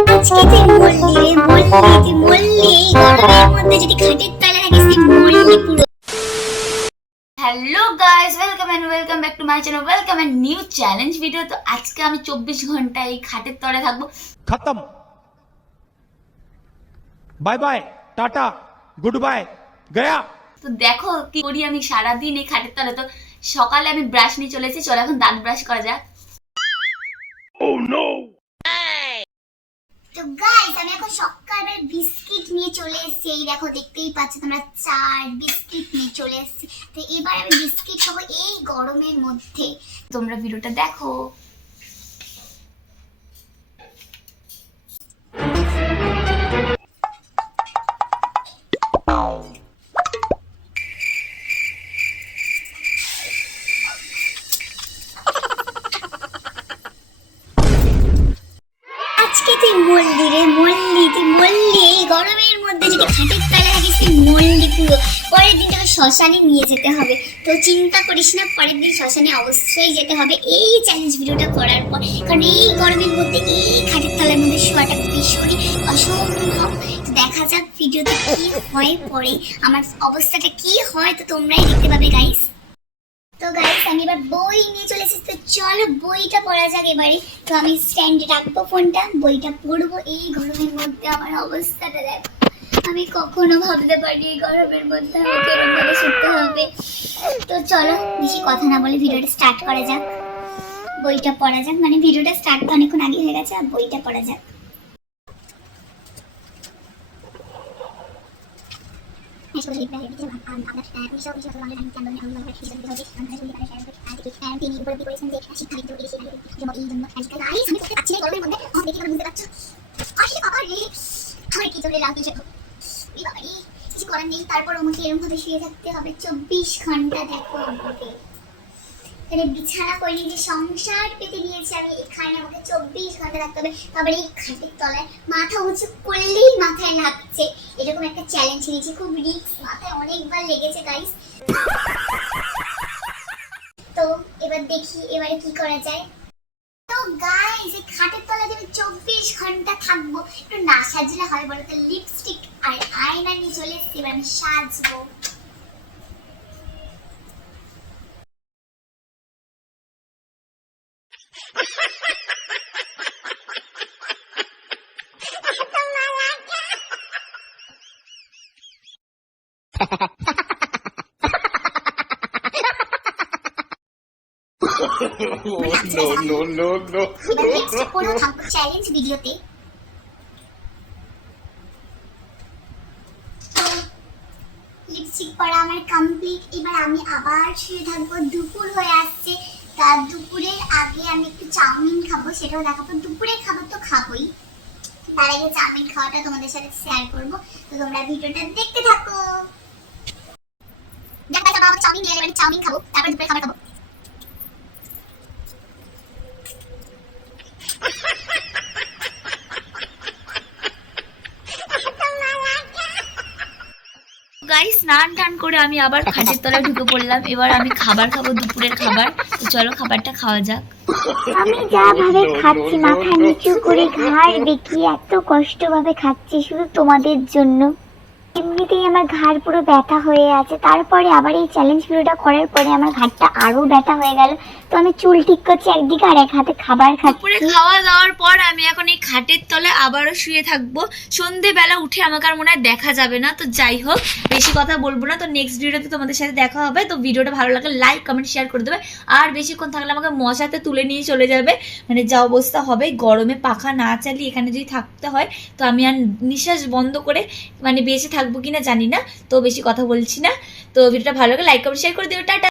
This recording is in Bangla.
আজকে তুই মরলি রে, মরলি, তুই মরলি এই গরমের মধ্যে যদি খাটের তলায় থাকিস তুই মরলি পুরো। Hello guys, welcome and welcome back to my channel, welcome and new challenge video. তো আজকে আমি 24 ঘন্টা এই খাটের তলায় থাকবো। खत्म, bye bye, tata, goodbye, गया। তো দেখো কি করি আমি সারাদিন এই খাটের তলায়। তো সকালে আমি ব্রাশ নিয়ে চলে এসেছি, চলো এখন দাঁত ব্রাশ করা যাক। Oh no! তো গাইস আমি এখন সকালে বিস্কিট নিয়ে চলে এসেছি। এই দেখো দেখতেই পাচ্ছ তোমরা, 4 বিস্কিট নিয়ে চলে এসেছি। তো এবার আমি বিস্কিট খাবো এই গরমের মধ্যে। তোমরা ভিডিওটা দেখো। আজকে তুই মরলি রে, মরলি, তুই মরলি এই গরমের মধ্যে যদি খাটের তলায় থাকিস তুই মরলি পুরো। পরের দিন তোকে শ্মশানে নিয়ে যেতে হবে। তো চিন্তা করিস না, পরের দিন শ্মশানে অবশ্যই যেতে হবে এই চ্যালেঞ্জ ভিডিওটা করার পর। কারণ এই গরমের মধ্যে এই খাটের তলার মধ্যে শোয়াটা ভীষণই অসম্ভব। তো দেখা যাক ভিডিওতে কি হয়, পরে আমার অবস্থাটা কি হয় তো তোমরাই দেখতে পাবে গাইস। তো গাইস আমি এবার বই নিয়ে চলে এসেছি। তো চলো বইটা পড়া যাক এবারে। তো আমি স্ট্যান্ডে রাখবো ফোনটা, বইটা পড়বো। এই গরমের মধ্যে আমার অবস্থাটা দেখো, আমি কখনো ভাবতে পারি এই গরমের মধ্যে আমাকে এরকম ভাবে শুতে হবে। তো চলো বেশি কথা না বলে ভিডিওটা স্টার্ট করা যাক, বইটা পড়া যাক। মানে ভিডিওটা স্টার্ট তো অনেকক্ষণ আগে হয়ে গেছে, আর বইটা পড়া যাক। তিনি উপলব্ধি করেছেন যে শিক্ষা কিন্তু এই জন্য এই জন্য গাইস আমি করতে পারছি না গরমের মধ্যে। দেখে বুঝতে পারছো আরে বাবা রে, আমার কি চলে লাগছে এই বাবা রে, কিছু করার নেই। তারপর আমাকে এরকম ভাবে শুয়ে থাকতে হবে 24 ঘন্টা। দেখো আমাকে এখানে বিছানা করে যে সংসার পেতে দিয়েছে আমি, এখানে আমাকে 24 ঘন্টা থাকতে হবে। তারপরে এই খাটের তলায় মাথা উঁচু করলেই মাথায় লাগছে, এরকম একটা চ্যালেঞ্জ নিয়েছি। খুব রিস্ক, মাথায় অনেকবার লেগেছে গাইস। তো এবার দেখি এবারে কি করা যায়। তো গাইস এই খাটের তলায় আমি 24 ঘন্টা থাকবো, একটু না সাজলে হয় বলো তো? লিপস্টিক আর আয়না নিয়ে চলে এসেছি, এবার আমি সাজবো। No. এবার নেক্সট কোনো থাকবো চ্যালেঞ্জ ভিডিওতে। লিপস্টিক পরা আমার কমপ্লিট। এবার আমি আবার শুয়ে থাকবো। দুপুর হয়ে আসছে, তার দুপুরের আগে আমি একটু চাউমিন খাবো, সেটাও দেখাবো। দুপুরের খাবার তো খাবোই, তার আগে চাউমিন খাওয়াটা তোমাদের সাথে শেয়ার করবো। তো তোমরা ভিডিওটা দেখতে থাকো। দেখো বাবা চাউমিন নিয়ে এলে চাউমিন খাবো, তারপর দুপুরে খাবার খাবো। গাইস স্নান টান করে আমি আবার খাটের তলায় ঢুকে পড়লাম। এবার আমি খাবার খাবো, দুপুরের খাবার। তো চলো খাবারটা খাওয়া যাক। আমি যা ভাবে খাচ্ছি, মাথা নিচু করে ঘাড় বেঁকিয়ে এত কষ্ট ভাবে খাচ্ছি শুধু তোমাদের জন্য। এমনিতেই আমার ঘাড় পুরো ব্যথা হয়ে আছে, তারপরে আবার এই চ্যালেঞ্জ ভিডিওটা করার পরে আমার ঘাড়টা আরো ব্যথা হয়ে গেল। তো আমি চুল ঠিক করছি একদিকে, আর এক হাতে খাবার খাচ্ছি। দুপুরে খাওয়া দাওয়ার পর আমি এখন এই খাটের তলে আবারও শুয়ে থাকবো। সন্ধেবেলা উঠে আমাকে আর মনে হয় দেখা যাবে না। তো যাই হোক বেশি কথা বলবো না। তো নেক্সট ভিডিওতে তোমাদের সাথে দেখা হবে। তো ভিডিওটা ভালো লাগলে লাইক কমেন্ট শেয়ার করে দেবে। আর বেশিক্ষণ থাকলে আমাকে মশাতে তুলে নিয়ে চলে যাবে, মানে যা অবস্থা হবে গরমে পাখা না চালিয়ে এখানে যদি থাকতে হয়। তো আমি আর নিঃশ্বাস বন্ধ করে মানে বেঁচে থাকবো কিনা জানি না। তো বেশি কথা বলছি না। তো ভিডিওটা ভালো লাগে লাইক কমেন্ট শেয়ার করে দিও। টাটা।